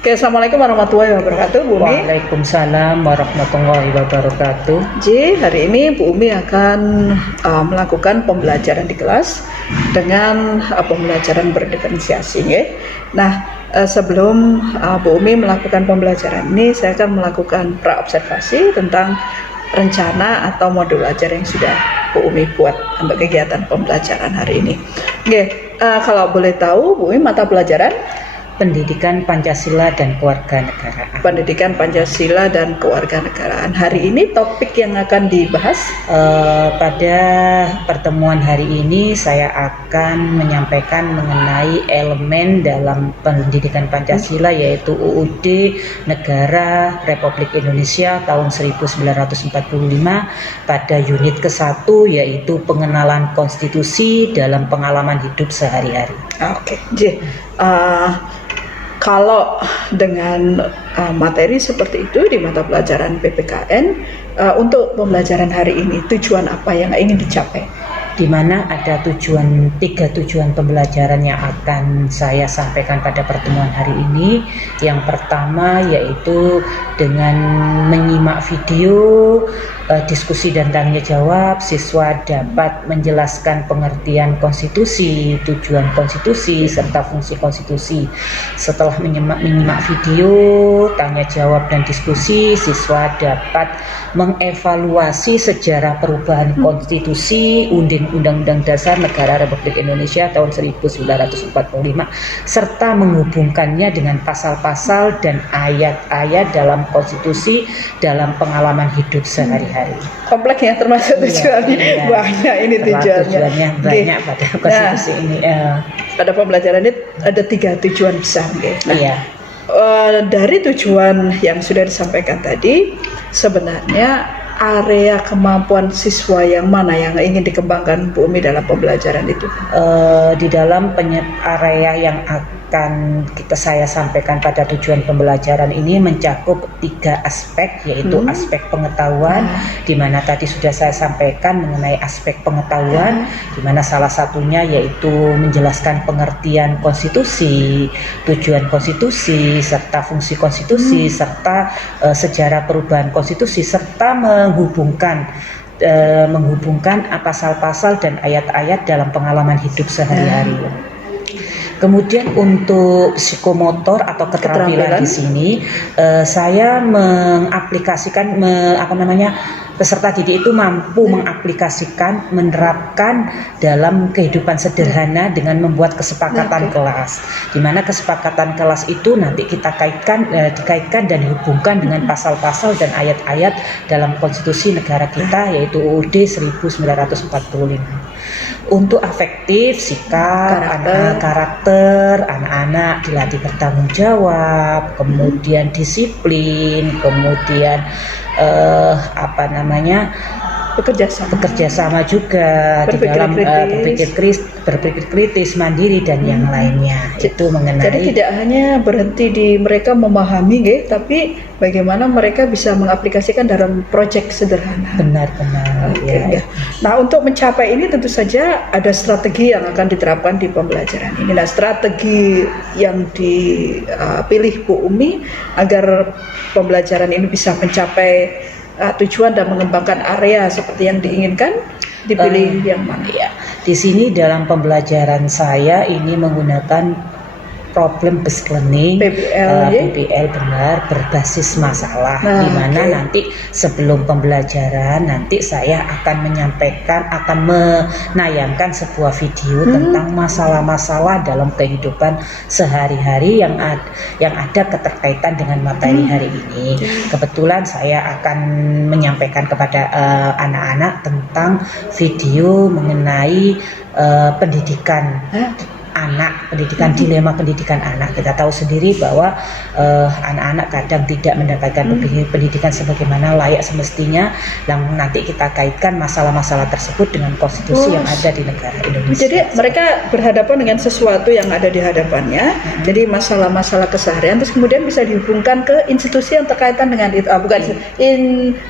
Oke, Assalamualaikum warahmatullahi wabarakatuh, Bu Umi. Waalaikumsalam warahmatullahi wabarakatuh. Ji, hari ini Bu Umi akan melakukan pembelajaran di kelas dengan pembelajaran berdiferensiasi. Ya. Nah, sebelum Bu Umi melakukan pembelajaran ini, saya akan melakukan praobservasi tentang rencana atau modul ajar yang sudah Bu Umi buat untuk kegiatan pembelajaran hari ini. Oke, kalau boleh tahu, Bu Umi mata pelajaran Pendidikan Pancasila dan Kewarganegaraan. Pendidikan Pancasila dan Kewarganegaraan. Hari ini topik yang akan dibahas pada pertemuan hari ini saya akan menyampaikan mengenai elemen dalam pendidikan Pancasila, yaitu UUD Negara Republik Indonesia tahun 1945 pada unit ke-1, yaitu pengenalan konstitusi dalam pengalaman hidup sehari-hari. Oke. Kalau dengan materi seperti itu di mata pelajaran PPKN, untuk pembelajaran hari ini tujuan apa yang ingin dicapai? Di mana ada tiga tujuan pembelajaran yang akan saya sampaikan pada pertemuan hari ini. Yang pertama yaitu dengan menyimak video diskusi dan tanya jawab, siswa dapat menjelaskan pengertian konstitusi, tujuan konstitusi, serta fungsi konstitusi. Setelah menyimak video, tanya jawab dan diskusi, siswa dapat mengevaluasi sejarah perubahan konstitusi Undang-Undang Dasar Negara Republik Indonesia tahun 1945 serta menghubungkannya dengan pasal-pasal dan ayat-ayat dalam konstitusi dalam pengalaman hidup sehari-hari. Kompleks ya, termasuk tujuannya banyak ini tujuannya. Tujuannya banyak pada konstitusi ini. Pada pembelajaran ini ada 3 tujuan besar. Iya. Dari tujuan yang sudah disampaikan tadi, sebenarnya area kemampuan siswa yang mana yang ingin dikembangkan Bu Umi dalam pembelajaran itu? Di dalam area yang akan saya sampaikan pada tujuan pembelajaran ini mencakup 3 aspek, yaitu aspek pengetahuan, di mana tadi sudah saya sampaikan mengenai aspek pengetahuan, di mana salah satunya yaitu menjelaskan pengertian konstitusi, tujuan konstitusi, serta fungsi konstitusi, serta sejarah perubahan konstitusi, serta menghubungkan pasal-pasal dan ayat-ayat dalam pengalaman hidup sehari-hari. Kemudian untuk psikomotor atau keterampilan di sini, saya mengaplikasikan peserta didik itu mampu mengaplikasikan, menerapkan dalam kehidupan sederhana dengan membuat kesepakatan kelas. Di mana kesepakatan kelas itu nanti kita dikaitkan dan dihubungkan dengan pasal-pasal dan ayat-ayat dalam konstitusi negara kita, yaitu UUD 1945. Untuk afektif, sikap, karakter anak-anak dilatih bertanggung jawab, kemudian disiplin, kemudian bekerja sama juga di dalam berpikir kritis, mandiri dan yang lainnya. Itu mengenai. Jadi tidak hanya berhenti di mereka memahami, tapi bagaimana mereka bisa mengaplikasikan dalam proyek sederhana. Benar-benar. Ya. Nah, untuk mencapai ini tentu saja ada strategi yang akan diterapkan di pembelajaran ini. Nah, strategi yang dipilih Bu Umi agar pembelajaran ini bisa mencapai tujuan dan mengembangkan area seperti yang diinginkan, dipilih yang mana? Ya. Di sini dalam pembelajaran saya ini menggunakan problem based learning, PBL benar, berbasis masalah, di mana nanti sebelum pembelajaran nanti saya akan menayangkan sebuah video tentang masalah-masalah dalam kehidupan sehari-hari yang ada keterkaitan dengan materi hari ini. Kebetulan saya akan menyampaikan kepada anak-anak tentang video mengenai pendidikan dilema pendidikan anak. Kita tahu sendiri bahwa anak-anak kadang tidak mendapatkan pendidikan sebagaimana layak semestinya, dan nanti kita kaitkan masalah-masalah tersebut dengan konstitusi yang ada di negara Indonesia. Jadi mereka berhadapan dengan sesuatu yang ada di hadapannya, jadi masalah-masalah keseharian, terus kemudian bisa dihubungkan ke institusi yang terkaitan dengan itu,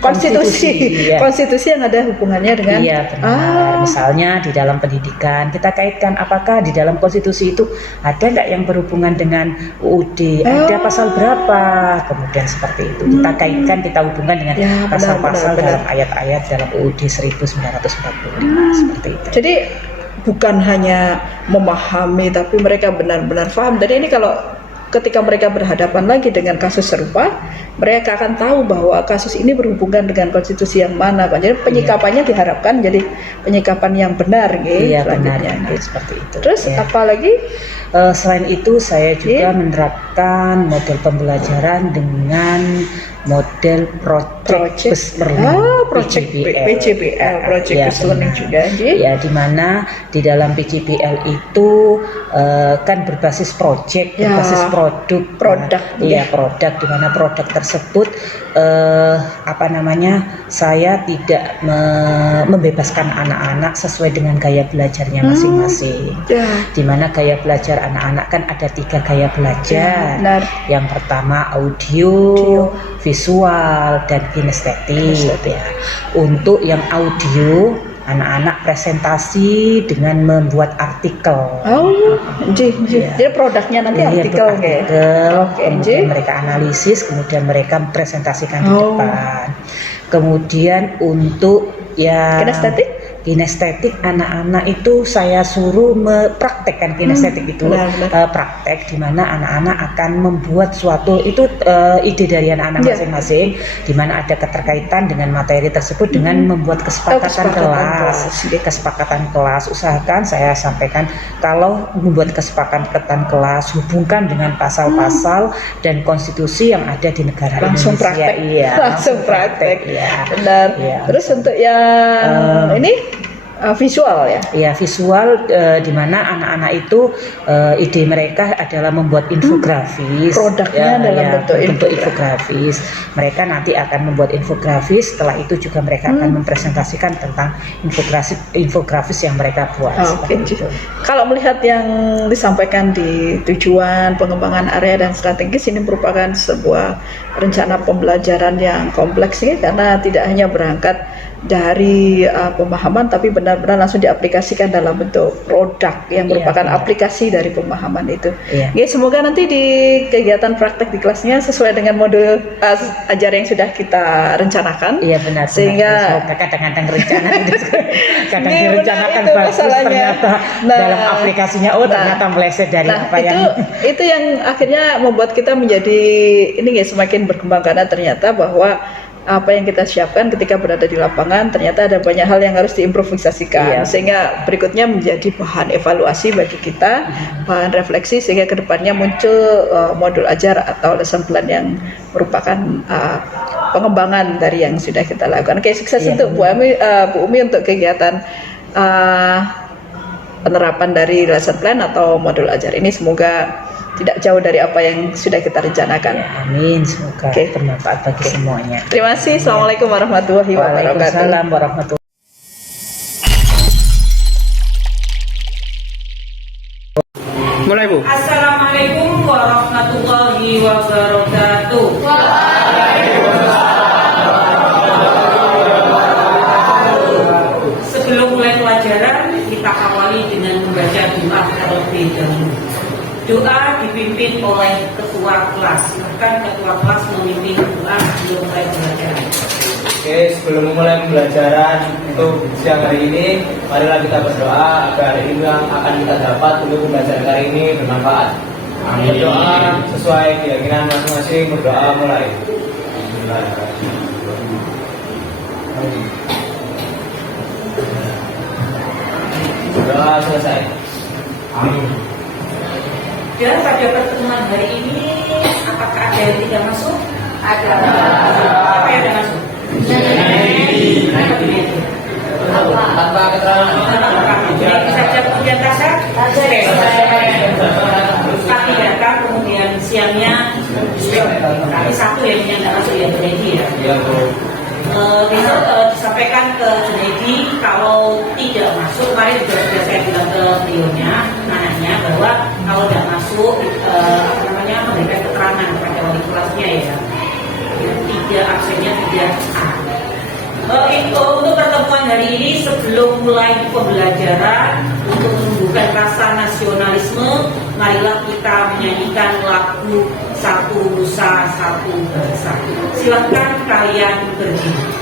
konstitusi yang ada hubungannya dengan. Iya, benar. Misalnya di dalam pendidikan kita kaitkan apakah di dalam konstitusi itu ada nggak yang berhubungan dengan UUD, ada pasal berapa, kemudian seperti itu kita kaitkan, kita hubungkan dengan pasal-pasal dalam ayat-ayat dalam UUD 1945 seperti itu. Jadi bukan hanya memahami, tapi mereka benar-benar paham. Jadi ini kalau ketika mereka berhadapan lagi dengan kasus serupa, mereka akan tahu bahwa kasus ini berhubungan dengan konstitusi yang mana, kan. Jadi penyikapannya diharapkan jadi penyikapan yang benar, gitu. Iya, benar, seperti itu. Terus apa lagi? Selain itu saya juga menerapkan model pembelajaran dengan model project PJBL, project learning juga, ya, di mana di dalam PJBL itu kan berbasis project, berbasis produk, produk, di mana produk tersebut saya tidak membebaskan anak-anak sesuai dengan gaya belajarnya masing-masing. Di mana gaya belajar anak-anak kan ada 3 gaya belajar. Yang pertama audio, visual, dan kinestetik. Ya. Untuk yang audio, anak-anak presentasi dengan membuat artikel. Jadi produknya nanti artikel, kemudian mereka analisis, kemudian mereka presentasikan di depan. Kemudian untuk yang kinestetik, anak-anak itu saya suruh mempraktekkan kinestetik itu, praktek di mana anak-anak akan membuat suatu itu ide dari anak-anak masing-masing, di mana ada keterkaitan dengan materi tersebut dengan membuat kesepakatan kelas. Usahakan saya sampaikan kalau membuat kesepakatan kelas hubungkan dengan pasal-pasal dan konstitusi yang ada di negara Indonesia. Langsung praktek. Benar. Terus untuk yang ini visual visual, di mana anak-anak itu ide mereka adalah membuat infografis, produknya dalam bentuk infografis. Mereka nanti akan membuat infografis, setelah itu juga mereka akan mempresentasikan tentang infografis yang mereka buat. Kalau melihat yang disampaikan di tujuan pengembangan area dan strategis, ini merupakan sebuah rencana pembelajaran yang kompleks karena tidak hanya berangkat dari pemahaman, tapi benar-benar langsung diaplikasikan dalam bentuk produk yang merupakan aplikasi dari pemahaman itu. Semoga nanti di kegiatan praktek di kelasnya sesuai dengan modul ajar yang sudah kita rencanakan. Benar. Sehingga kadang-kadang rencana kadang direncanakan bagus, ternyata dalam aplikasinya ternyata meleset dari itu yang akhirnya membuat kita menjadi semakin berkembang, karena ternyata bahwa apa yang kita siapkan ketika berada di lapangan ternyata ada banyak hal yang harus diimprovisasikan, sehingga berikutnya menjadi bahan evaluasi bagi kita, bahan refleksi, sehingga kedepannya muncul modul ajar atau lesson plan yang merupakan pengembangan dari yang sudah kita lakukan. Sukses untuk Bu Umi untuk kegiatan penerapan dari lesson plan atau modul ajar ini, semoga tidak jauh dari apa yang sudah kita rencanakan. Amin, semoga bermanfaat bagi semuanya. Terima kasih. Assalamualaikum warahmatullahi wabarakatuh. Waalaikumsalam warahmatullahi wabarakatuh. Mulai, Bu. Assalamualaikum warahmatullahi wabarakatuh. Sebelum mulai pelajaran, kita awali dengan membaca doa terlebih dahulu. Doa dipimpin oleh ketua kelas, bahkan ketua kelas memimpin doa sebelum mulai pelajaran. Sebelum memulai pembelajaran untuk siang hari ini, marilah kita berdoa agar ilmu yang akan kita dapat untuk pembelajaran kali ini bermanfaat. Berdoa sesuai keyakinan masing-masing. Berdoa mulai. Berdoa selesai. Amin. Dan pada pertemuan hari ini, apakah ada yang tidak masuk? Ada. Apa yang tidak masuk? Tanpa keterangan. Ini saja kemudian tasar. Kami datang kemudian siangnya. Tapi satu yang tidak masuk ya Junaidi ya. Iya, Bu. Besok disampaikan ke Junaidi, kalau tidak masuk, kemarin juga sudah saya bilang ke beliaunya, anaknya, bahwa kalau tidak masuk, memberikan keterangan kepada wali kelasnya ya. Tidak absennya tidak A. Untuk pertemuan hari ini, sebelum mulai pembelajaran, untuk menunggu menumbuhkan rasa nasionalisme, marilah kita menyanyikan lagu Satu Nusa Satu Bangsa. Silakan kalian berdiri.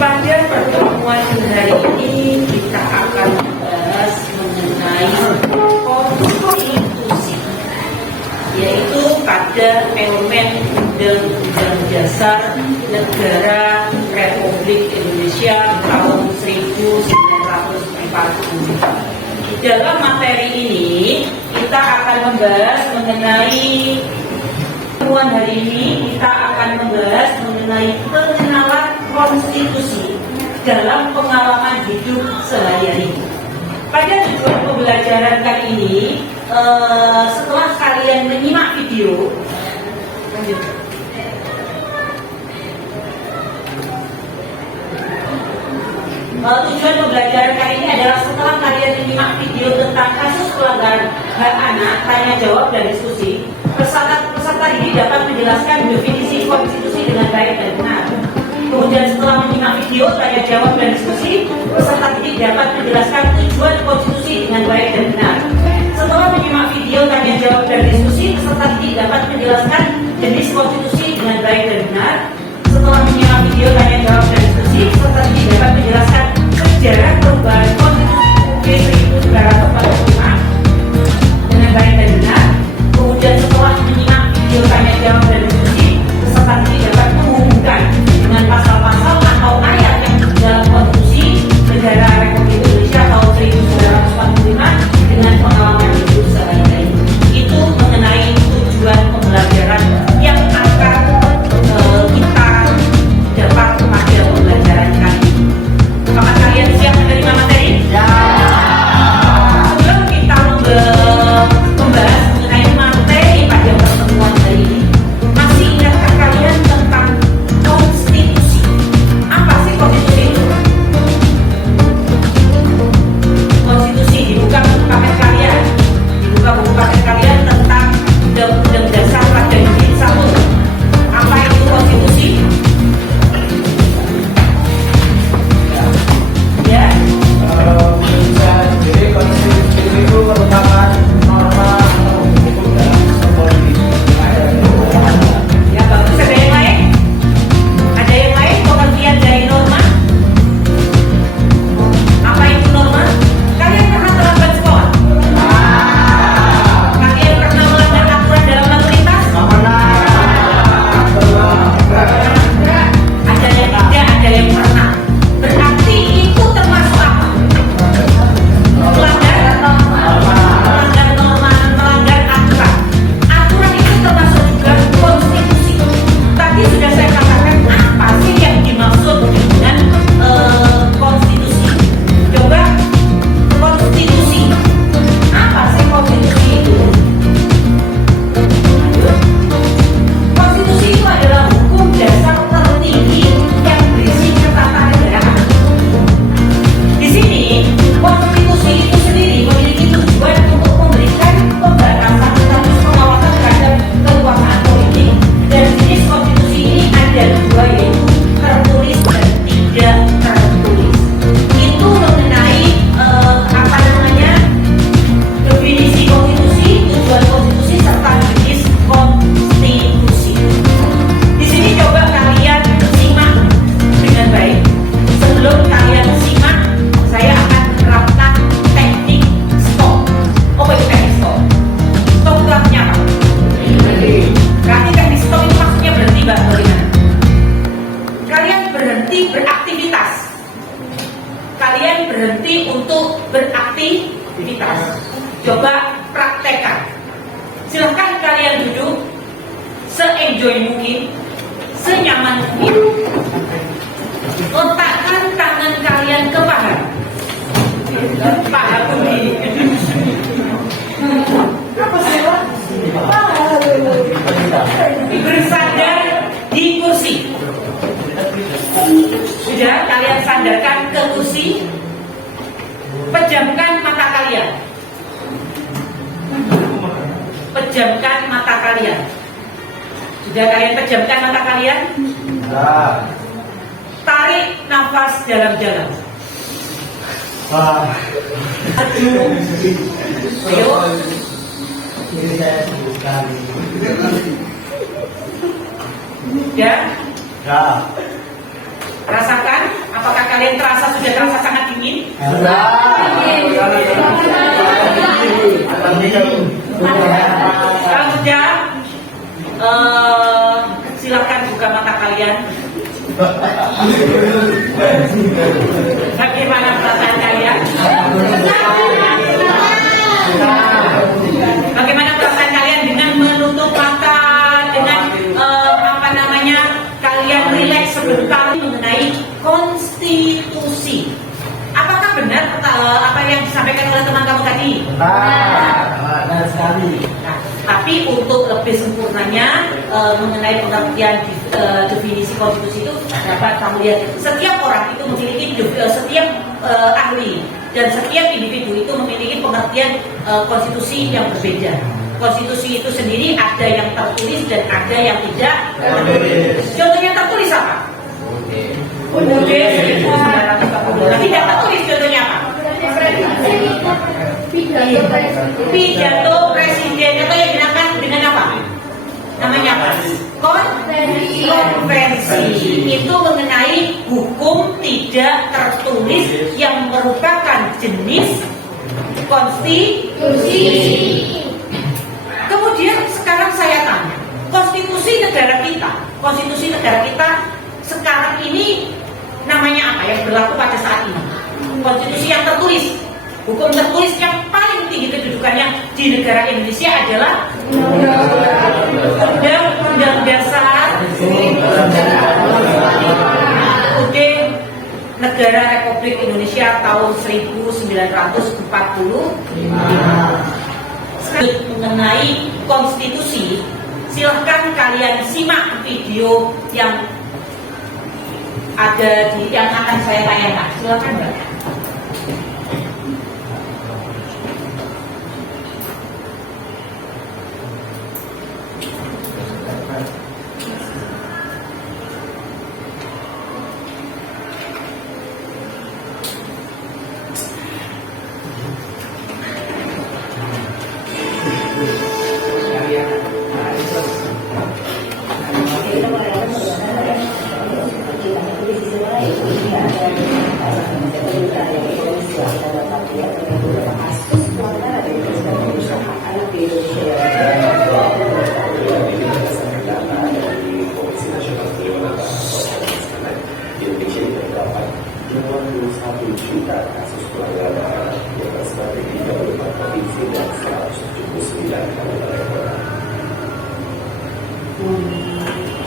Pada pertemuan hari ini kita akan membahas mengenai konstitusi, yaitu pada elemen Undang-Undang Dasar Negara Republik Indonesia tahun 1945. Dalam materi ini kita akan membahas mengenai pertemuan hari ini kita akan membahas mengenai pengenalan konstitusi dalam pengalaman hidup sehari-hari. Pada tujuan pembelajaran kali ini, setelah kalian menyimak video, tujuan pembelajaran kali ini adalah setelah kalian menyimak video tentang kasus pelanggaran hak anak, tanya jawab dan diskusi, peserta didik dapat menjelaskan definisi konstitusi dengan baik dan benar. Kemudian setelah menyimak video tanya jawab dan diskusi, peserta didik dapat menjelaskan tujuan konstitusi dengan baik dan benar. Setelah menyimak video tanya jawab dan diskusi, peserta didik dapat menjelaskan jenis konstitusi dengan baik dan benar. Setelah menyimak video tanya jawab dan diskusi, peserta didik dapat menjelaskan sejarah perubahan konstitusi 1945 dengan baik dan benar. Kemudian setelah menyimak video tanya jawab dan diskusi, peserta didik dapat menghubungkan dengan pasal-pasal atau ayat yang dalam konstitusi negara Republik Indonesia tahun 1945 dengan pengalaman hidup sehari-hari. Itu mengenai tujuan pembelajaran yang akan kita dapat pada pembelajaran kali ini. Apakah kalian siap menerima materi? Ya. Sebelum kita membahas mengenai materi pada pertemuan hari ini, masih ingatkah kalian tentang konstitusi? Apa sih konstitusi itu? Konstitusi dibuka buku paket kalian, tentang Undang-Undang Dasar pada jilid 1. Apa itu konstitusi? Ya. Jadi konstitusi itu merupakan norma hukum dalam politik. Ya bagus. Ada yang lain? Ada yang lain pengertian dari norma? Apa itu norma? Kalian pernah terlambat sekolah? Kalian pernah melanggar aturan dalam lalu lintas? Ada yang tidak, ada yang pernah. Berarti itu termasuk apa? Melanggar norma, melanggar aturan. Aturan itu termasuk juga konstitusi. Tadi sudah saya katakan apa sih yang dimaksud dengan konstitusi. Coba konstitusi. Apa sih konstitusi itu? Konstitusi itu adalah hukum dasar tertinggi yang berisi ketatanegaraan. Di sini, konstitusi itu sendiri memiliki tujuan untuk memberikan pembatasan status pengawasan terhadap kekuasaan politik. Dan jenis konstitusi ini ada dua, yaitu tertulis dan tidak tertulis. Itu mengenai definisi konstitusi, tujuan konstitusi serta jenis konstitusi. Di sini coba kalian simak dengan baik. Sebelum kalian simak, saya akan menerapkan teknik stop. Apa itu teknik stop? Stop itu artinya apa? Berarti teknik stop itu maksudnya berhenti, Mbak. Bagaimana? Kalian berhenti beraktivitas. Kalian berhenti untuk beraktivitas. Coba praktekkan. Silahkan kalian duduk se-enjoy mungkin, senyaman mungkin. Letakkan tangan kalian ke paha. Pak Habibie. Apa sih Pak? Bersandar di kursi. Sudah kalian sandarkan ke kursi. Pejamkan mata kalian. Pejamkan mata kalian. Sudah kalian pejamkan mata kalian? Tarik nafas dalam-dalam. Ayo. Ya? Rasakan, apakah kalian terasa sudah terasa sangat dingin? Kalau sudah, silakan buka mata kalian. Bagaimana perasaan kalian? Bagaimana perasaan kalian dengan menutup mata, dengan kalian rileks sebentar mengenai konstitusi? Apakah benar apa yang disampaikan oleh teman kamu tadi? Benar sekali. Nah, tapi untuk lebih sempurnanya mengenai pengertian definisi konstitusi itu dapat kamu lihat setiap orang itu memiliki setiap ahli dan setiap individu itu memiliki pengertian konstitusi yang berbeda. Konstitusi itu sendiri ada yang tertulis dan ada yang tidak tertulis. Contohnya tertulis apa? UUD 1945. Tidak tertulis contohnya apa? Pidato presiden atau yang dinamakan dengan apa? Namanya apa? Konvensi. Itu mengenai hukum tidak tertulis yang merupakan jenis konstitusi. Kemudian sekarang saya tanya, konstitusi negara kita sekarang ini namanya apa yang berlaku pada saat ini? Konstitusi yang tertulis, hukum tertulis yang paling tinggi kedudukannya di negara Indonesia adalah Undang-Undang Dasar UUD Negara Republik Indonesia tahun 1945. Mengenai konstitusi, silahkan kalian simak video yang ada yang akan saya tanyakan. Silahkan Mbak.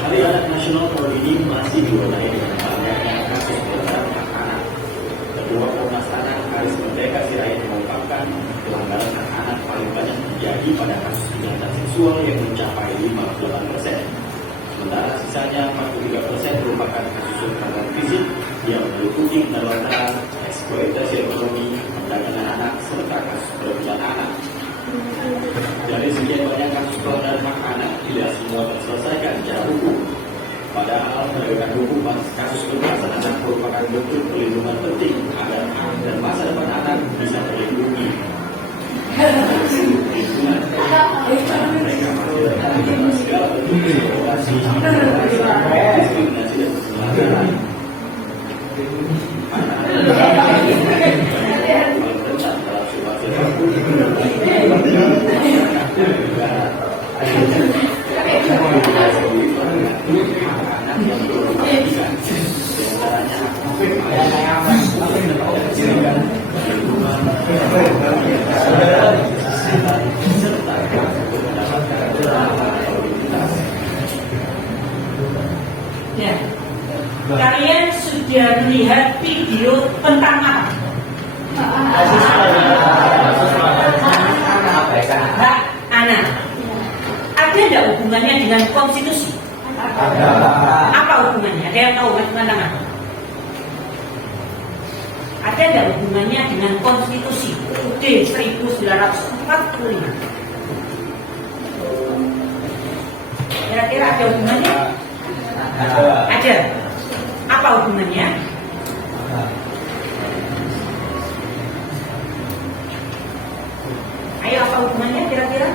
Hari Anak Nasional tahun ini masih diwarnai dengan banyaknya kasus pelanggaran hak anak. Ketua Komnas Anak Haris Merdeka Sirait mengungkapkan pelanggaran hak anak paling banyak terjadi pada kasus kejahatan seksual yang mencapai 58%. Sementara sisanya 43% merupakan kasus kekerasan fisik yang meliputi penelantaran, eksploitasi ekonomi, perdagangan anak, serta kasus perbuatan anak. Dari sekian banyak kasus pelanggaran hak anak, tidak semua terselesaikan secara hukum. Padahal penegakan hukum atas kasus kekerasan anak merupakan bentuk perlindungan penting agar anak dan masa depan anak bisa terlindungi. Lingkungan, karena mereka masih terlibat segala bentuk eksploitasi, diskriminasi dan pelanggaran. hubungannya dengan konstitusi? Apa hubungannya? Ada yang tahu macam mana? Ada nggak hubungannya dengan konstitusi UUD 1945? Kira-kira ada hubungannya? Ada. Apa hubungannya? Ayo, apa hubungannya kira-kira?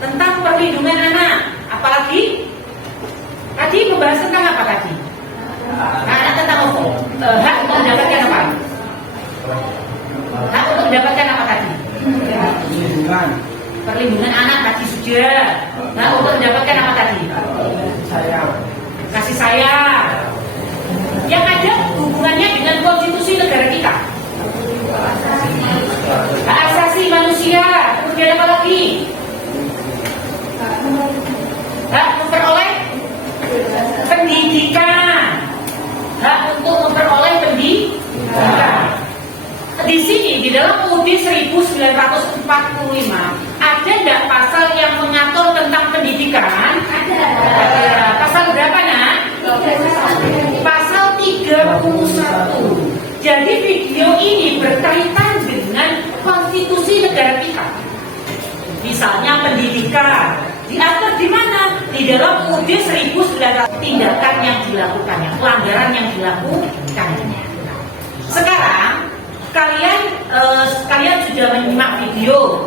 Tentang perlindungan anak. Apalagi? Tadi membahas tentang apa tadi? Anak tentang hak untuk mendapatkan apa? Hak untuk mendapatkan apa tadi? Perlindungan anak tadi sudah. Hak untuk mendapatkan apa tadi? Kasih sayang. Yang ada hubungannya dengan konstitusi negara kita. Hak asasi manusia. Kemudian apa lagi? Hak memperoleh pendidikan. Hak untuk memperoleh pendidikan. Di sini di dalam UUD 1945 ada nggak pasal yang mengatur tentang pendidikan? Ada. Pasal berapa, nak? Pasal 31. Jadi video ini berkaitan dengan konstitusi negara kita. Misalnya pendidikan diatur di mana? Di dalam UUD 1945 tindakan yang dilakukannya, pelanggaran yang dilakukannya. Sekarang kalian sudah menyimak video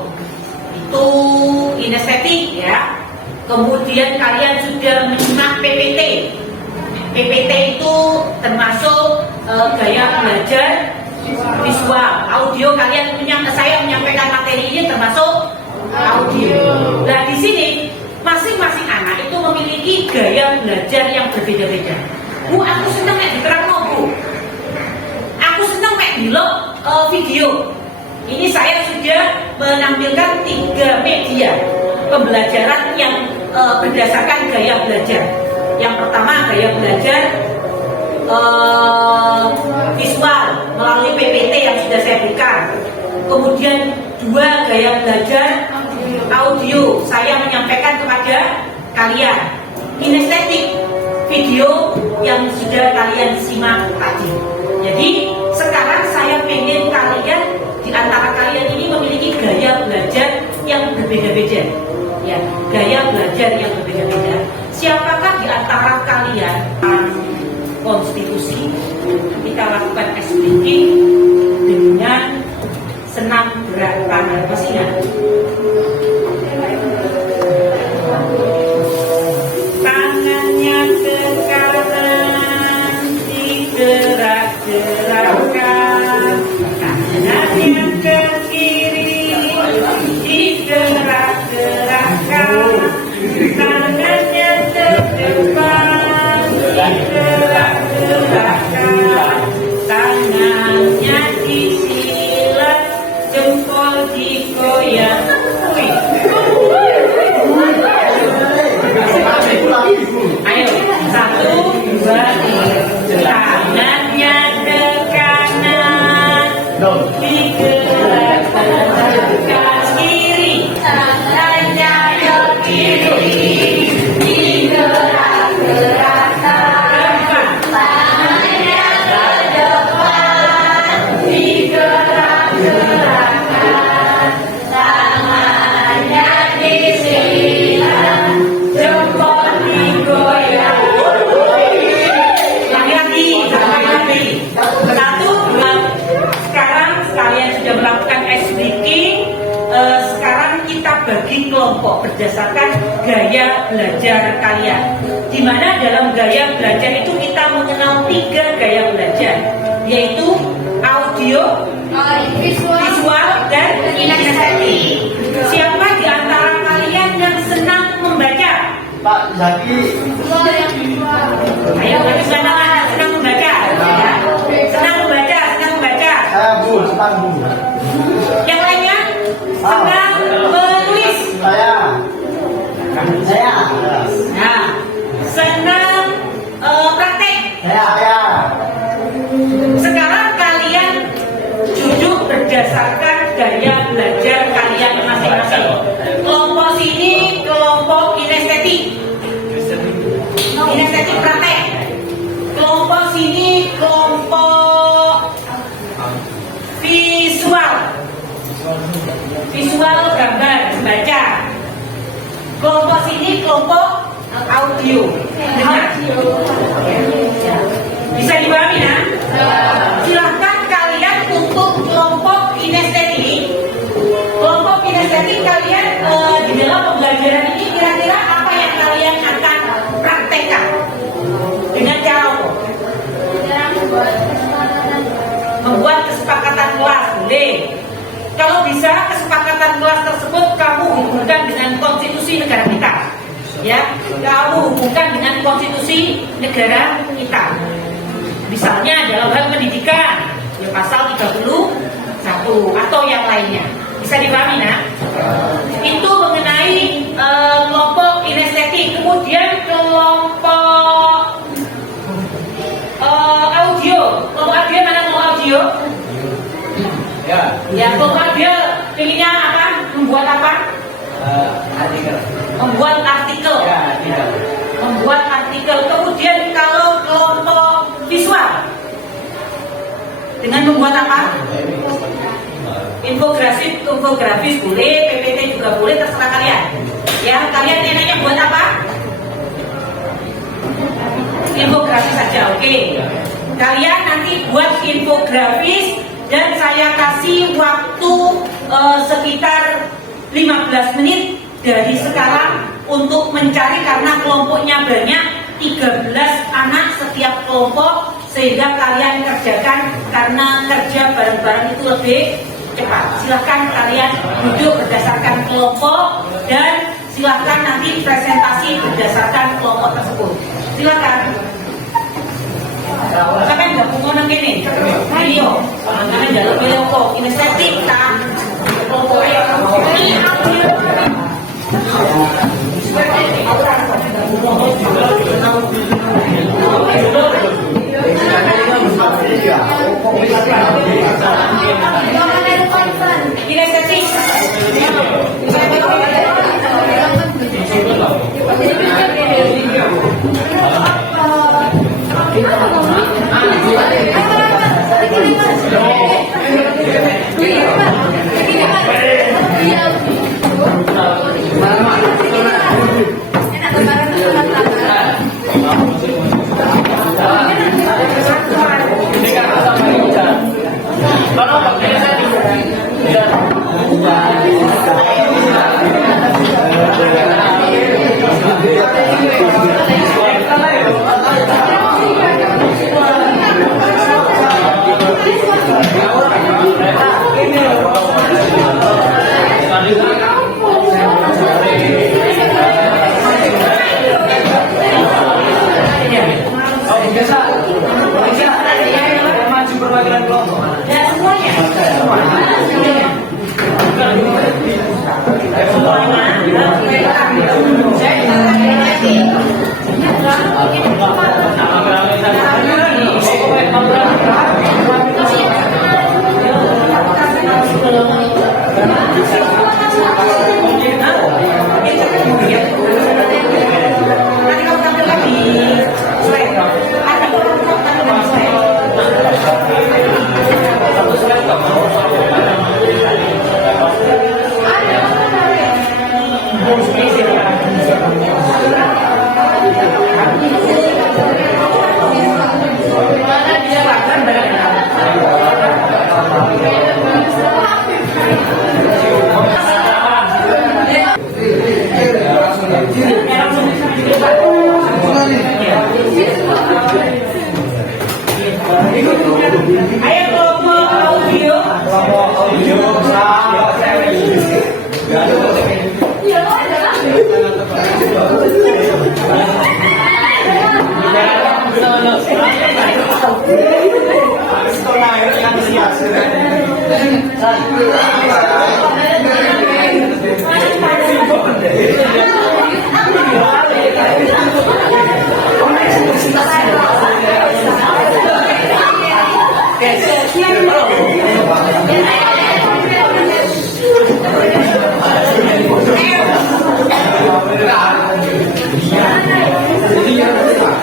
itu kinestetik ya. Kemudian kalian sudah menyimak PPT. PPT itu termasuk gaya belajar visual. Audio saya menyampaikan materi ini termasuk audio. Nah, di sini masing-masing anak itu memiliki gaya belajar yang berbeda-beda. Bu, aku senang diterangno, Bu. Aku senang vlog video. Ini saya sudah menampilkan 3 media pembelajaran yang berdasarkan gaya belajar. Yang pertama gaya belajar visual melalui PPT yang sudah saya berikan. Kemudian 2 gaya belajar audio saya menyampaikan kepada kalian. Kinestetik video yang sudah kalian simak tadi. Jadi sekarang saya ingin kalian di antara kalian ini memiliki gaya belajar yang berbeda-beda. Ya, gaya belajar yang berbeda-beda. Siapakah di antara kalian konstitusi kita lakukan speaking dengan senam gerak tangan mesinnya? Tangannya ke kanan digerak-gerakkan, tangannya ke kiri digerak-gerakkan, tangannya ke depan digerak-gerakkan, tangannya disilat, jempol digoyang. Ayo, 1, 2, 3. Tangannya ke kanan digerak-gerakkan, kiri tangannya ke kiri digerak-gerakkan, tangannya ke depan digerak-gerakkan, tangannya disilang, jempol digoyang. Lagi-lagi. 1, 2. Sekarang kalian sudah melakukan speaking. Sekarang kita bagi kelompok berdasarkan gaya belajar kalian. Di mana dalam gaya belajar itu kita mengenal 3 gaya belajar, yaitu audio, visual, dan kinestetik. Siapa di antara kalian yang senang membaca? Pak Zaki. Ayo, senang membaca. Senang membaca. Saya Bu, senang Bu. Yang lainnya senang menulis. Saya. Nah, senang praktek. Saya. Sekarang kalian duduk berdasarkan gaya belajar kalian masing-masing. ini kelompok audio. Dengar? Ya. Bisa dipahami ya? Silahkan kalian untuk kelompok kinestetik. Kelompok kinestetik kalian di dalam pembelajaran ini kira-kira apa yang kalian akan praktekkan? Dengan cara apa? Membuat kesepakatan kelas, boleh. Kalau bisa kesepakatan kelas tersebut kamu hubungkan dengan konstitusi negara kita, ya. Kamu hubungkan dengan konstitusi negara kita. Misalnya dalam hal pendidikan, ya pasal 31 atau yang lainnya. Bisa dipahami, nah? Itu mengenai kelompok kinestetik. Kemudian kelompok audio. Kelompok audio mana kelompok audio? Ya, kelompok audio pilihnya apa? Membuat apa? Artikel. Membuat artikel. Ya, artikel. Membuat artikel. Kemudian kalau kelompok visual dengan membuat apa? Infografis boleh, PPT juga boleh, terserah kalian. Ya, kalian enaknya buat apa? Infografis saja, oke. Kalian nanti buat infografis dan saya kasih waktu sekitar 15 menit dari sekarang untuk mencari, karena kelompoknya banyak, 13 anak setiap kelompok, sehingga kalian kerjakan, karena kerja bareng-bareng itu lebih cepat. Silahkan kalian duduk berdasarkan kelompok dan silahkan nanti presentasi berdasarkan kelompok tersebut. Silahkan. Kalian nggak punya nang ini, video, kalian dalam video kok, kinestetik kan, kelompoknya. Kinestetik. Ayo kelompok audio.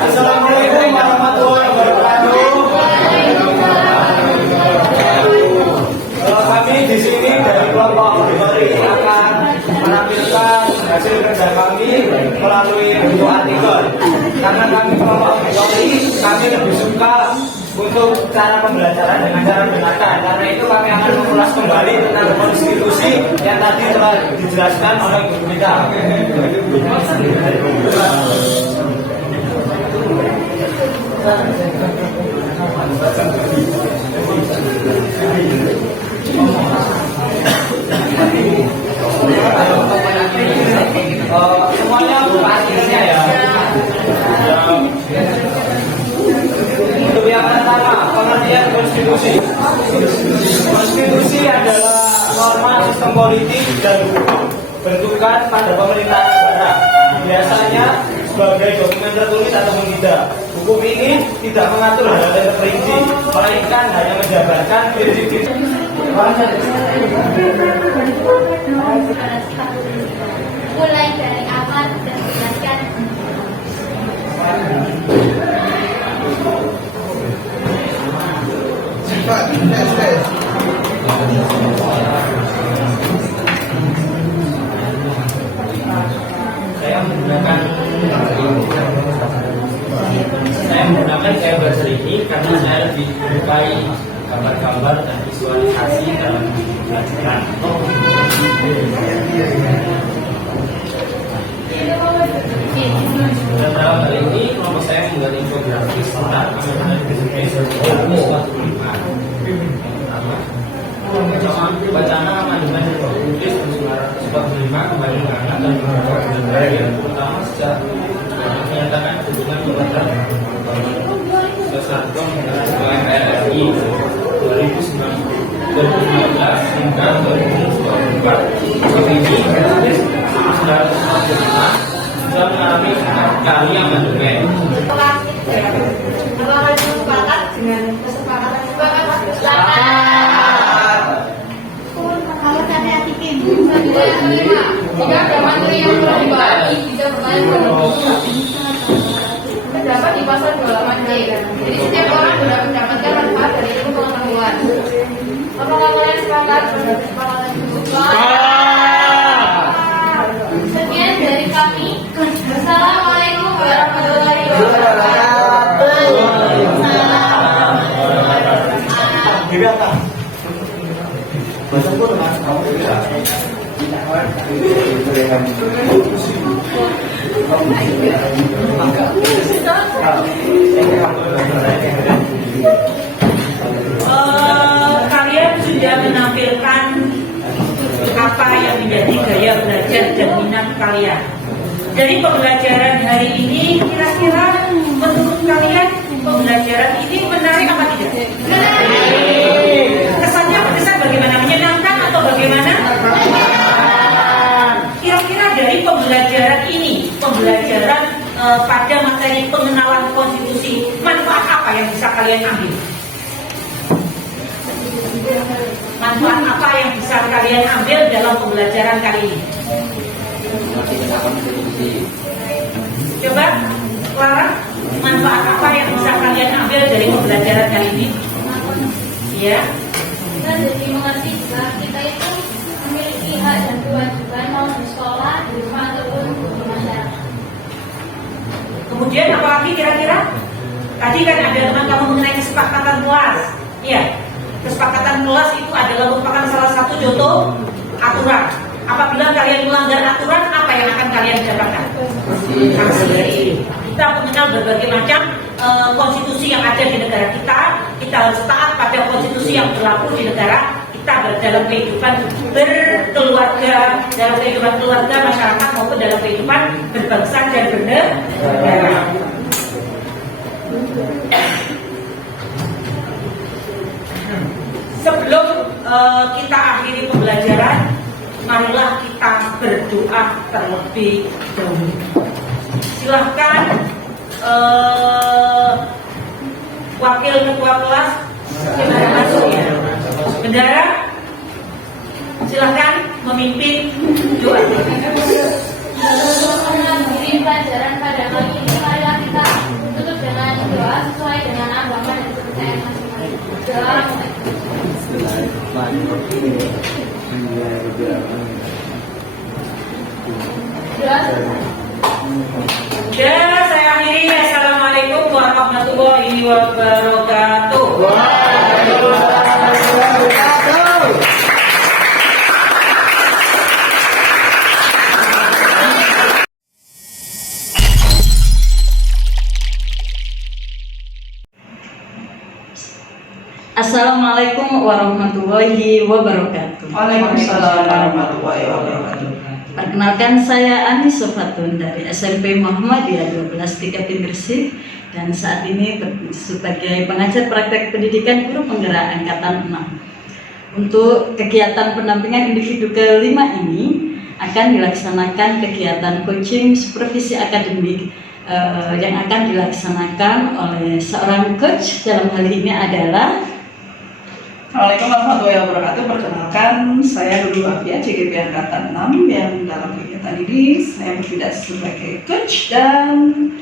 Assalamualaikum warahmatullahi wabarakatuh. Kami di sini dari kelompok auditori akan menampilkan hasil kerja kami melalui bentuk artikel. Karena kami kelompok teori, kami lebih suka untuk cara pembelajaran dengan cara mendengarkan. Karena itu kami akan mengulas kembali tentang konstitusi yang tadi telah dijelaskan oleh guru kita. Semuanya pastinya ya. Untuk yang pertama, pengertian konstitusi. Konstitusi adalah norma sistem politik dan hukum bentukan pada pemerintahan negara. Biasanya sebagai dokumen tertulis ataupun tidak. Hukum ini tidak mengatur hal-hal yang terperinci, melainkan hanya menjabarkan prinsip-prinsip. Mulai dari awal dan jelaskan. Saya menggunakan kayak bahasa ini karena saya lebih menyukai gambar-gambar dan visualisasi dalam pembelajaran. Dalam hal ini kelompok saya membuat infografis tentang bacaan amandemen Republik 1945 kembali mengangkat dan mengenai yang pertama sejak menyatakan hubungan kepada Kesatuan Negara RI 2019 hingga 2024. Ini sudah mengalami kali amandemen. Apakah sepakat dengan kesepakatan kalau saya tipin jika ada materi yang belum dibagi bisa bermain terdapat di pasal 28D. Jadi setiap orang sudah mendapatkan manfaat dari ilmu pengetahuan. Apakah kalian sepakat pada kesepakatan tersebut? Sekian dari kami. Assalamualaikum warahmatullahi wabarakatuh. Kalian sudah menampilkan apa yang menjadi gaya belajar dan minat kalian. Dari pembelajaran hari ini, kira-kira menurut kalian pembelajaran ini menarik apa tidak? Kesannya berkesan bagaimana? Menyenangkan atau bagaimana? Kira-kira dari pembelajaran ini, pembelajaran pada materi pengenalan konstitusi, manfaat apa yang bisa kalian ambil? Manfaat apa yang bisa kalian ambil dalam pembelajaran kali ini? Coba, Clara, manfaat apa yang bisa kalian ambil dari pembelajaran kali ini? Ya. Kita jadi mengerti juga kita itu memiliki hak dan kewajiban mau di sekolah, di rumah ataupun di masyarakat. Kemudian apa lagi kira-kira? Tadi kan ada teman kamu mengenai kesepakatan kelas. Iya. Kesepakatan kelas itu adalah merupakan salah satu contoh aturan. Apabila kalian melanggar aturan, apa yang akan kalian dapatkan? Sanksi. Kita mengenal berbagai macam konstitusi yang ada di negara kita. Kita harus taat pada konstitusi yang berlaku di negara kita dalam kehidupan berkeluarga, dalam kehidupan keluarga, masyarakat maupun dalam kehidupan berbangsa dan bernegara. Sebelum kita akhiri pembelajaran, marilah kita berdoa terlebih dahulu. Silahkan wakil ketua kelas gimana masuknya? Bendara, silahkan memimpin doa. Mengakhiri pelajaran pada kali ini, marilah kita tutup dengan doa sesuai dengan agama dan kepercayaan masing-masing. Doa. Jelas? Ya, saya akhiri. Assalamualaikum warahmatullahi wabarakatuh. Assalamualaikum warahmatullahi wabarakatuh. Waalaikumsalam warahmatullahi wabarakatuh. Perkenalkan, saya Ani Sofatun dari SMP Muhammadiyah 12 Tingkat Bersih, dan saat ini sebagai pengajar praktek pendidikan guru penggerak angkatan 6. Untuk kegiatan pendampingan individu kelima ini akan dilaksanakan kegiatan coaching supervisi akademik yang akan dilaksanakan oleh seorang coach. Dalam hal ini adalah Assalamualaikum warahmatullahi wabarakatuh. Perkenalkan, saya Lulu Afia, CGP Angkatan 6, yang dalam kegiatan ini saya bertindak sebagai coach dan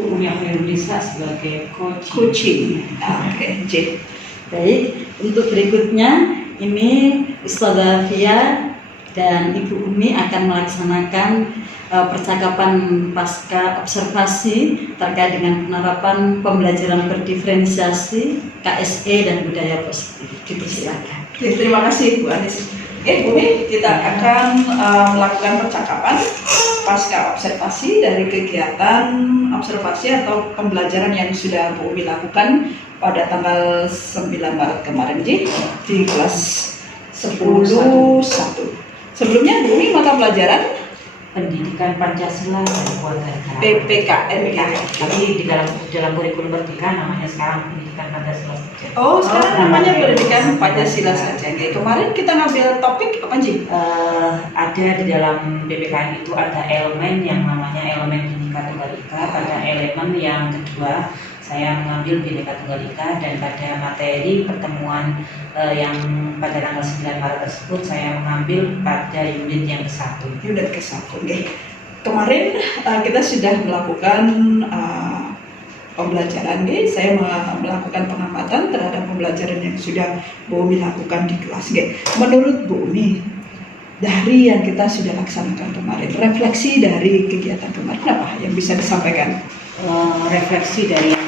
Umi Khairulisa sebagai coaching. Oke, J. baik. Untuk berikutnya ini Ustazah Fia dan Ibu Umi akan melaksanakan percakapan pasca observasi terkait dengan penerapan pembelajaran berdiferensiasi, KSE dan budaya positif. Dipersilakan. Oke, terima kasih Bu Anis. Oke, Bu Umi, kita akan melakukan percakapan pasca observasi dari kegiatan observasi atau pembelajaran yang sudah Bu Umi lakukan pada tanggal 9 Maret kemarin di kelas 10.1. Sebelumnya Bu Umi mata pelajaran Pendidikan Pancasila dan Keluarga Negara. PPKN. Tapi di dalam kurikulum Merdeka namanya sekarang Pendidikan Pancasila saja. Oh, sekarang namanya pendidikan Pancasila saja. Oke, kemarin kita ngambil topik apa sih? Ada di dalam PPKN itu ada elemen yang namanya elemen Bhinneka Tunggal Ika. Pada elemen yang kedua saya mengambil Bhinneka Tunggal Ika, dan pada materi pertemuan yang pada tanggal 9 Maret tersebut saya mengambil pada unit yang ke-1. Unit ke-1. Oke. Kemarin kita sudah melakukan pembelajaran nih. Saya melakukan pengamatan terhadap pembelajaran yang sudah Bu Umi lakukan di kelas. Oke. Menurut Bu Umi, dari yang kita sudah laksanakan kemarin, refleksi dari kegiatan kemarin apa yang bisa disampaikan? Refleksi dari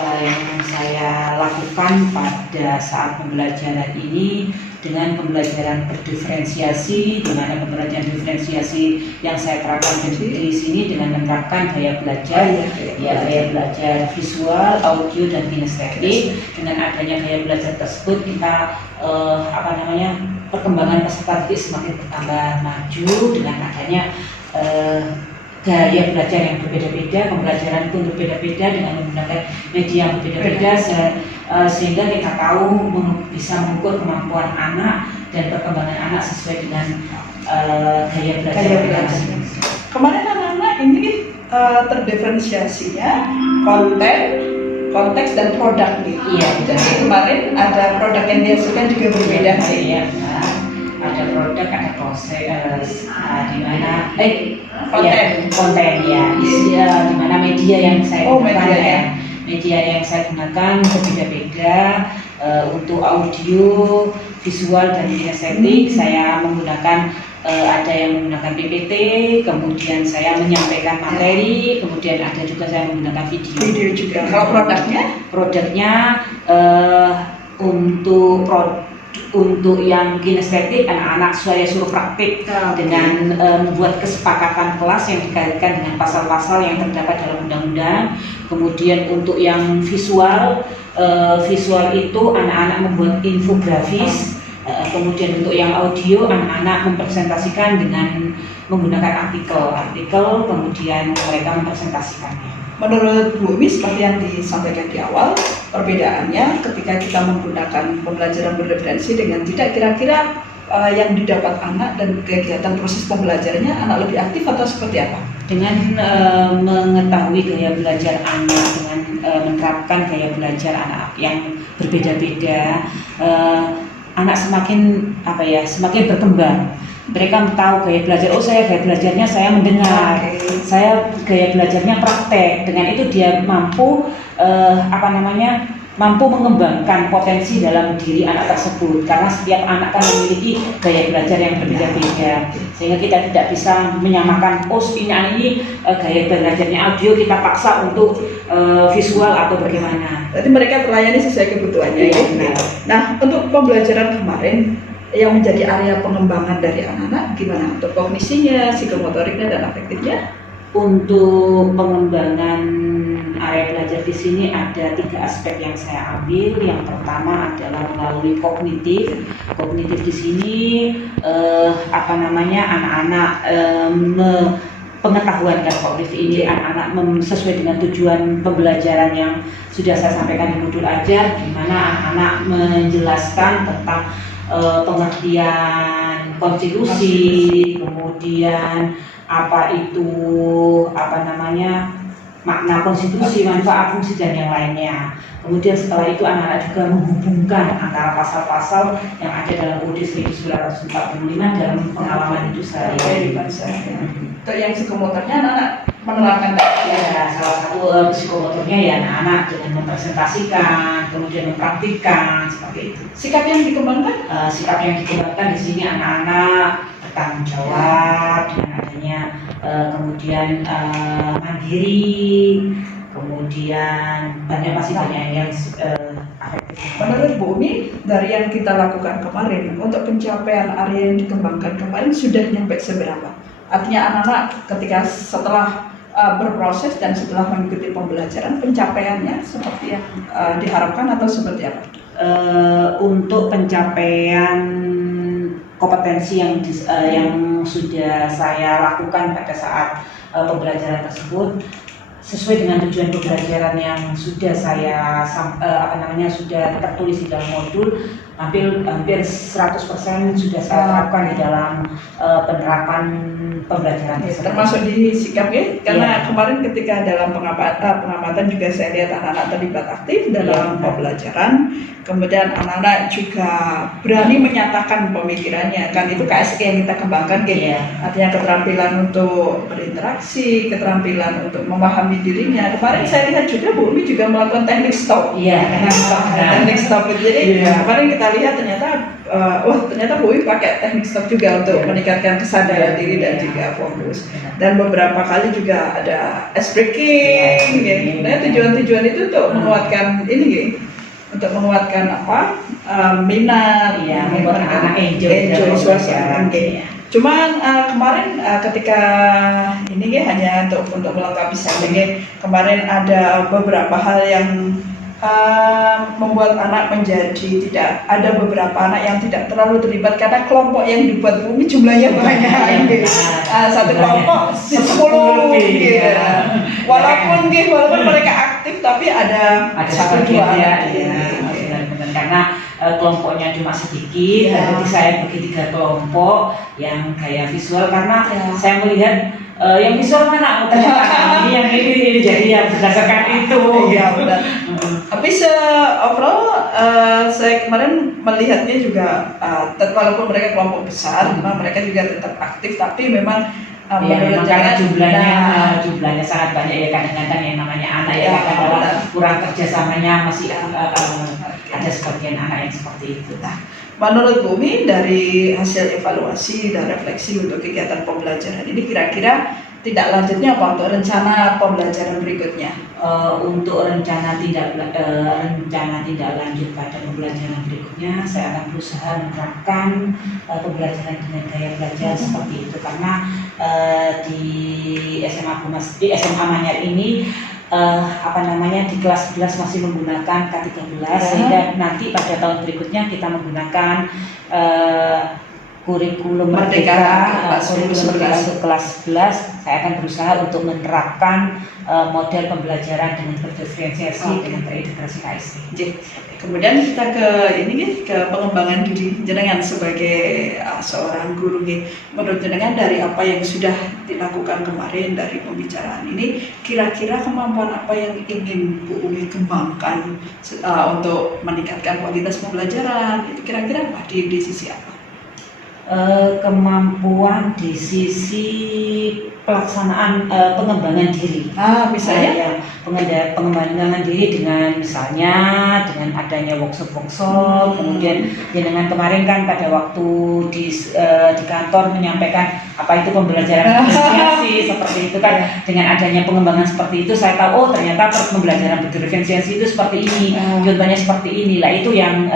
yang saya lakukan pada saat pembelajaran ini dengan pembelajaran berdiferensiasi, di mana pembelajaran diferensiasi yang saya terapkan di sini dengan menerapkan gaya belajar, gaya belajar visual, audio dan kinestetik. Dengan adanya gaya belajar tersebut kita perkembangan peserta didik semakin bertambah maju dengan adanya gaya belajar yang berbeda-beda, pembelajaran pun berbeda-beda dengan menggunakan media yang berbeda-beda, sehingga kita tahu bisa mengukur kemampuan anak dan perkembangan anak sesuai dengan gaya belajar. Kemarin anak-anak ini terdiferensiasinya konten, konteks dan produk nih. Iya. Jadi kemarin ada produk yang dihasilkan juga berbeda sih. Iya. Ada produk, ada proses, di mana konten ya, di mana media yang saya gunakan media yang saya gunakan berbeda-beda. Untuk audio, visual dan kinestetik saya menggunakan ada yang menggunakan PPT, kemudian saya menyampaikan materi, kemudian ada juga saya menggunakan video juga. Kalau produknya untuk yang kinestetik, anak-anak saya suruh praktik dengan membuat kesepakatan kelas yang dikaitkan dengan pasal-pasal yang terdapat dalam undang-undang. Kemudian untuk yang visual itu anak-anak membuat infografis. Kemudian untuk yang audio, anak-anak mempresentasikan dengan menggunakan artikel, kemudian mereka mempresentasikannya. Menurut Bu Umi, seperti yang disampaikan di awal, perbedaannya ketika kita menggunakan pembelajaran berreferensi dengan tidak, kira-kira yang didapat anak dan kegiatan proses pembelajarannya anak lebih aktif atau seperti apa? Dengan mengetahui gaya belajar anak, dengan menerapkan gaya belajar anak yang berbeda-beda, anak semakin berkembang. Mereka tahu gaya belajar, saya gaya belajarnya saya mendengar, saya gaya belajarnya praktek. Dengan itu dia mampu mampu mengembangkan potensi dalam diri anak tersebut, karena setiap anak kan memiliki gaya belajar yang berbeda-beda, sehingga kita tidak bisa menyamakan ini gaya belajarnya audio kita paksa untuk visual atau bagaimana. Berarti mereka terlayani sesuai kebutuhannya. Iya, ya. benar. Nah, untuk pembelajaran kemarin yang menjadi area pengembangan dari anak-anak gimana untuk kognisinya, psikomotoriknya dan afektifnya? Untuk pengembangan area belajar di sini ada 3 aspek yang saya ambil. Yang pertama adalah melalui kognitif. Kognitif di sini anak-anak pengetahuan dan kognitif ini anak-anak sesuai dengan tujuan pembelajaran yang sudah saya sampaikan di modul ajar, di mana anak-anak menjelaskan tentang pengertian konstitusi, kemudian makna konstitusi, manfaat, fungsi dan yang lainnya. Kemudian setelah itu anak-anak juga menghubungkan antara pasal-pasal yang ada dalam UUD 1945 dalam pengalaman hidup sehari-hari. Untuk yang psikomotornya anak-anak menerapkan ya, salah satu psikomotornya ya anak-anak dengan mempresentasikan, kemudian mempraktikkan seperti itu. sikap yang dikembangkan. Sikap yang dikembangkan di sini anak-anak bertanggung jawab dengan adanya kemudian mandiri, kemudian banyak yang afektif. Menurut Bu Umi, dari yang kita lakukan kemarin untuk pencapaian area yang dikembangkan kemarin sudah nyampe seberapa? Artinya anak-anak ketika setelah berproses dan setelah mengikuti pembelajaran, pencapaiannya seperti yang diharapkan atau seperti apa? Untuk pencapaian kompetensi yang sudah saya lakukan pada saat pembelajaran tersebut sesuai dengan tujuan pembelajaran yang sudah saya sudah tertulis di dalam modul, hampir 100% sudah saya terapkan di dalam penerapan pembelajaran tersebut. Termasuk di sikap ya, karena kemarin ketika dalam pengamatan juga saya lihat anak-anak terlibat aktif dalam pembelajaran, kemudian anak-anak juga berani menyatakan pemikirannya, kan itu KSG yang kita kembangkan gitu. Artinya keterampilan untuk berinteraksi, keterampilan untuk memahami dirinya. Kemarin saya lihat juga Bu Umi juga melakukan teknik stop. Teknik stop itu. Jadi kemarin kita lihat ternyata Bu Umi pakai teknik stop juga untuk meningkatkan kesadaran diri dan juga fokus. Dan beberapa kali juga ada ice breaking. Nah, tujuan-tujuan itu untuk menguatkan untuk menguatkan minat, membuat anak enjoy suasana. Cuman kemarin ketika hanya untuk melengkapi saja, kemarin ada beberapa hal yang membuat anak menjadi tidak, ada beberapa anak yang tidak terlalu terlibat karena kelompok yang dibuat Bumi jumlahnya banyak. Satu kelompok 10 walaupun mereka aktif tapi ada 1-2 karena kelompoknya cuma sedikit, jadi saya bagi 3 kelompok yang gaya visual karena saya melihat yang visual mana yang ini jadi yang berdasarkan itu. Benar. Tapi overall saya kemarin melihatnya juga walaupun mereka kelompok besar, mereka juga tetap aktif, tapi memang karena jumlahnya sangat banyak ya, kadang-kadang yang namanya anak kadang-kadang kurang kerjasamanya masih ada sebagian anak yang seperti itu. Menurut Bumi, dari hasil evaluasi dan refleksi untuk kegiatan pembelajaran ini kira-kira tidak lanjutnya apa untuk rencana pembelajaran berikutnya? Untuk rencana tidak lanjut pada pembelajaran berikutnya, saya akan berusaha menerapkan pembelajaran dengan gaya belajar seperti itu, karena di SMA Manyar ini di kelas 11 masih menggunakan K13, sehingga nanti pada tahun berikutnya kita menggunakan kurikulum Merdeka untuk kelas 11. Saya akan berusaha untuk menerapkan model pembelajaran dengan berdiferensiasi dengan terintegrasi KSG. Kemudian kita ke pengembangan diri jenengan sebagai seorang guru. Menurut jenengan dari apa yang sudah dilakukan kemarin dari pembicaraan ini, kira-kira kemampuan apa yang ingin Bu Umi kembangkan untuk meningkatkan kualitas pembelajaran? Itu kira-kira apa di sisi apa? kemampuan di sisi pelaksanaan pengembangan diri. Bisa ya? Ya, pengembangan diri dengan misalnya dengan adanya workshop, kemudian dengan kemarin kan pada waktu di kantor menyampaikan apa itu pembelajaran diferensiasi seperti itu kan, dengan adanya pengembangan seperti itu saya tahu oh ternyata pembelajaran berdiferensiasi itu seperti ini, contohnya seperti ini lah, itu yang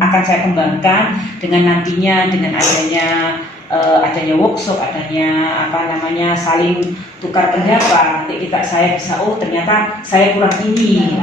akan saya kembangkan dengan nantinya dengan adanya workshop, adanya saling tukar pendapat, nanti saya bisa oh ternyata saya kurang ini,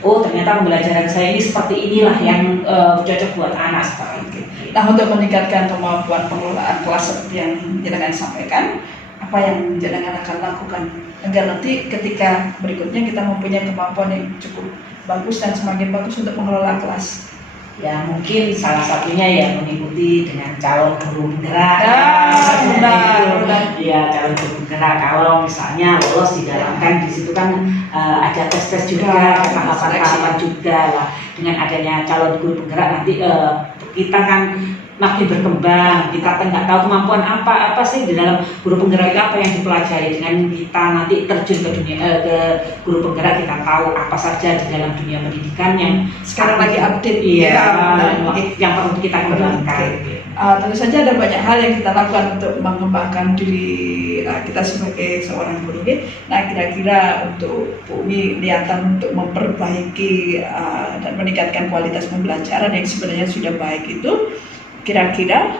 oh ternyata pembelajaran saya ini seperti inilah yang cocok buat anak seperti itu. Nah, untuk meningkatkan kemampuan pengelolaan kelas seperti yang jenengan sampaikan, apa yang jenengan akan lakukan agar nanti ketika berikutnya kita mempunyai kemampuan yang cukup bagus dan semakin bagus untuk mengelola kelas? Ya mungkin salah satunya ya mengikuti dengan calon guru penggerak. Iya, calon guru penggerak. Kalau misalnya lolos didalamkan di situ kan ada tes juga, tahapan-tahapan juga lah. Dengan adanya calon guru penggerak nanti kita kan makin berkembang, kita kan nggak tahu kemampuan apa sih di dalam guru penggerak itu, apa yang dipelajari. Dengan kita nanti terjun ke dunia ke guru penggerak, kita tahu apa saja di dalam dunia pendidikan yang sekarang lagi update. Yang perlu kita kembangkan. Tentu saja ada banyak hal yang kita lakukan untuk mengembangkan diri kita sebagai seorang guru. Nah, kira-kira untuk Bu Umi niatan untuk memperbaiki dan meningkatkan kualitas pembelajaran yang sebenarnya sudah baik itu, kira-kira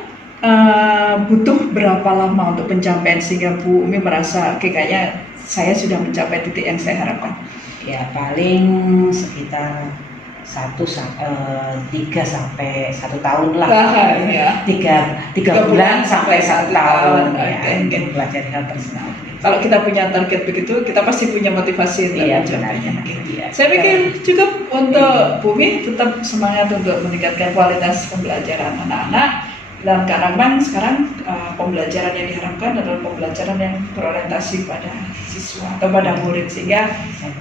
butuh berapa lama untuk pencapaian sehingga Bu Umi merasa kayaknya saya sudah mencapai titik yang saya harapkan? Ya paling sekitar 3 sampai 1 tahun lah. Tiga bulan sampai 1 tahun. Mungkin belajar hal tersebut. Kalau kita punya target begitu, kita pasti punya motivasi untuk mencapainya. Saya pikir cukup untuk Bu Umi tetap semangat untuk meningkatkan kualitas pembelajaran anak-anak. Dan karena memang sekarang pembelajaran yang diharapkan adalah pembelajaran yang berorientasi pada siswa atau pada murid, sehingga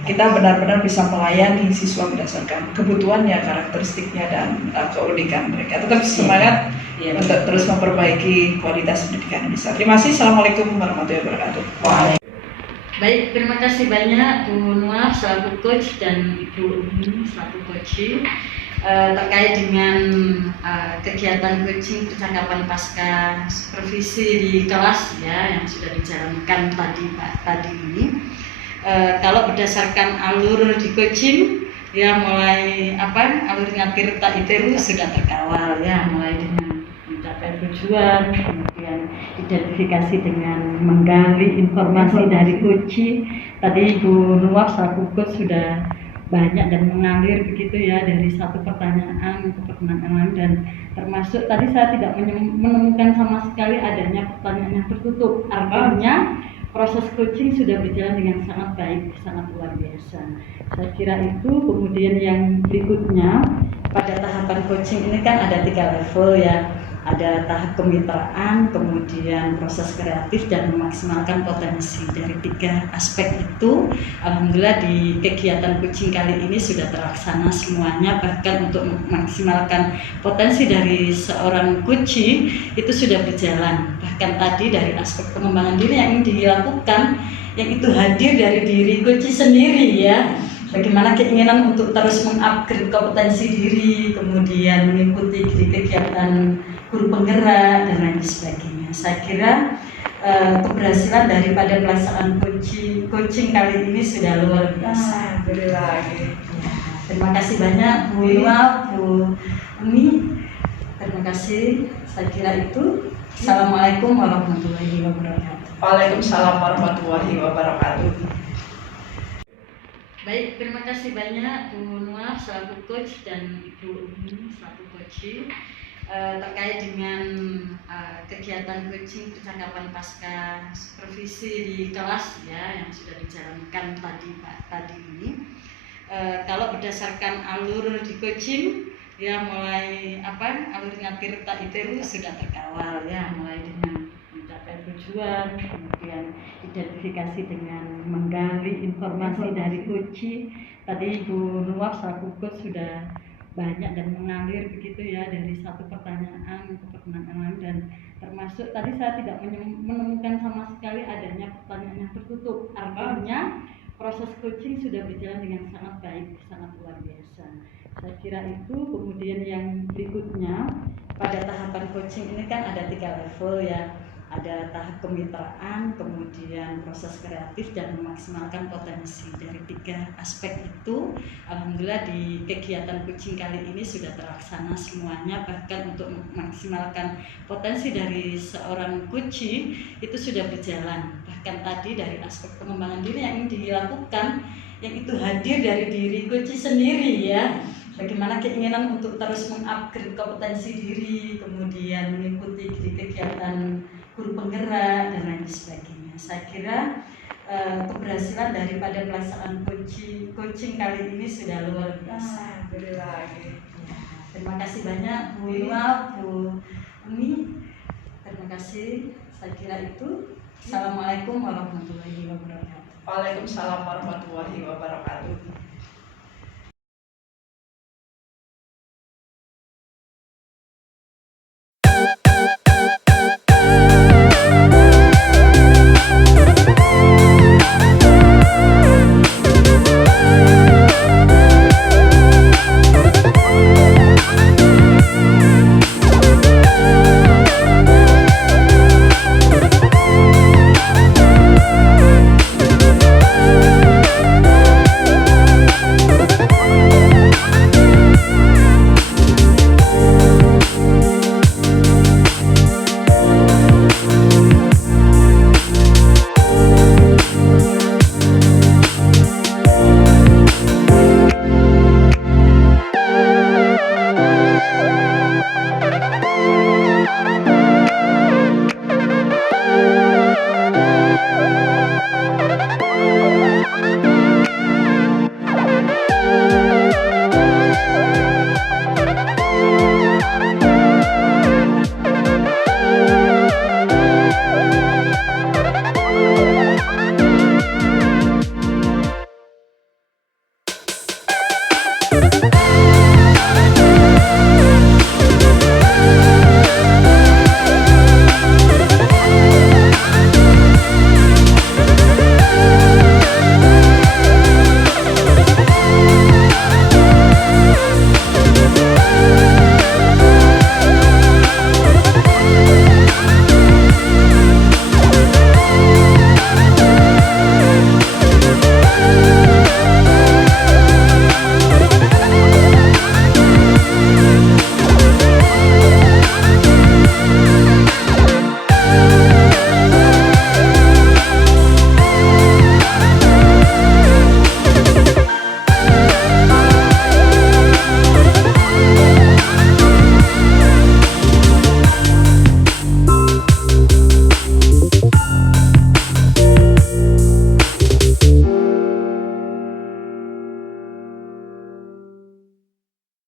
kita benar-benar bisa melayani siswa berdasarkan kebutuhannya, karakteristiknya, dan keunikan mereka. Tetap semangat untuk terus memperbaiki kualitas pendidikan Indonesia. Terima kasih. Assalamualaikum warahmatullahi wabarakatuh. Baik, terima kasih banyak Bu Nuaf selaku coach dan Ibu Umi selaku coach terkait dengan kegiatan coaching percakapan pasca supervisi di kelas ya yang sudah dijalankan tadi ini. Kalau berdasarkan alur di coaching ya mulai alurnya Tirta Iteru sudah terkawal ya, mulai dengan mencapai tujuan, kemudian identifikasi dengan menggali informasi dari coach. Tadi Bu Nuaf selaku coach sudah banyak dan mengalir begitu ya, dari satu pertanyaan ke pertanyaan lain, dan termasuk tadi saya tidak menemukan sama sekali adanya pertanyaan yang tertutup. Artinya proses coaching sudah berjalan dengan sangat baik, sangat luar biasa. Saya kira itu. Kemudian yang berikutnya pada tahapan coaching ini kan ada 3 level ya. Ada tahap kemitraan, kemudian proses kreatif, dan memaksimalkan potensi. Dari 3 aspek itu, alhamdulillah di kegiatan coaching kali ini sudah terlaksana semuanya. Bahkan untuk memaksimalkan potensi dari seorang coaching itu sudah berjalan. Bahkan tadi dari aspek pengembangan diri yang ingin dilakukan, yang itu hadir dari diri coaching sendiri ya. Bagaimana keinginan untuk terus mengupgrade kompetensi diri, kemudian mengikuti kegiatan guru penggerak dan lain sebagainya. Saya kira keberhasilan daripada pelaksanaan coaching kali ini sudah luar biasa. Terima kasih banyak Bu Nuaf, Bu Umi. Terima kasih. Saya kira itu. Assalamualaikum warahmatullahi wabarakatuh. Waalaikumsalam warahmatullahi wabarakatuh. Baik, terima kasih banyak Bu Nuaf selaku coach dan Ibu Umi selaku coach terkait dengan kegiatan coaching percakapan pasca supervisi di kelas ya yang sudah dijalankan tadi ini. Kalau berdasarkan alur di coaching ya mulai alurnya Tirta Iteru sudah terkawal ya, mulai dengan mencapai tujuan, kemudian identifikasi dengan menggali informasi dari coach. Tadi Bu Nuaf selaku coach sudah banyak dan mengalir begitu ya, dari satu pertanyaan ke pertanyaan lain, dan masuk. Tadi saya tidak menemukan sama sekali adanya pertanyaan yang tertutup. Artinya proses coaching sudah berjalan dengan sangat baik, sangat luar biasa. Saya kira itu. Kemudian yang berikutnya, pada tahapan coaching ini kan ada 3 level ya. Ada tahap kemitraan, kemudian proses kreatif, dan memaksimalkan potensi. Dari 3 aspek itu, alhamdulillah di kegiatan coaching kali ini sudah terlaksana semuanya. Bahkan untuk memaksimalkan potensi dari seorang coaching itu sudah berjalan. Bahkan tadi dari aspek pengembangan diri yang ingin dilakukan, yang itu hadir dari diri coaching sendiri ya. Bagaimana keinginan untuk terus mengupgrade kompetensi diri, kemudian mengikuti kegiatan guru penggerak dan lain sebagainya. Saya kira keberhasilan daripada pelaksanaan coaching kali ini sudah luar biasa. Terima kasih banyak Bu Ilma, Bu Umi. Terima kasih. Saya kira itu. Assalamualaikum warahmatullahi wabarakatuh. Waalaikumsalam warahmatullahi wabarakatuh.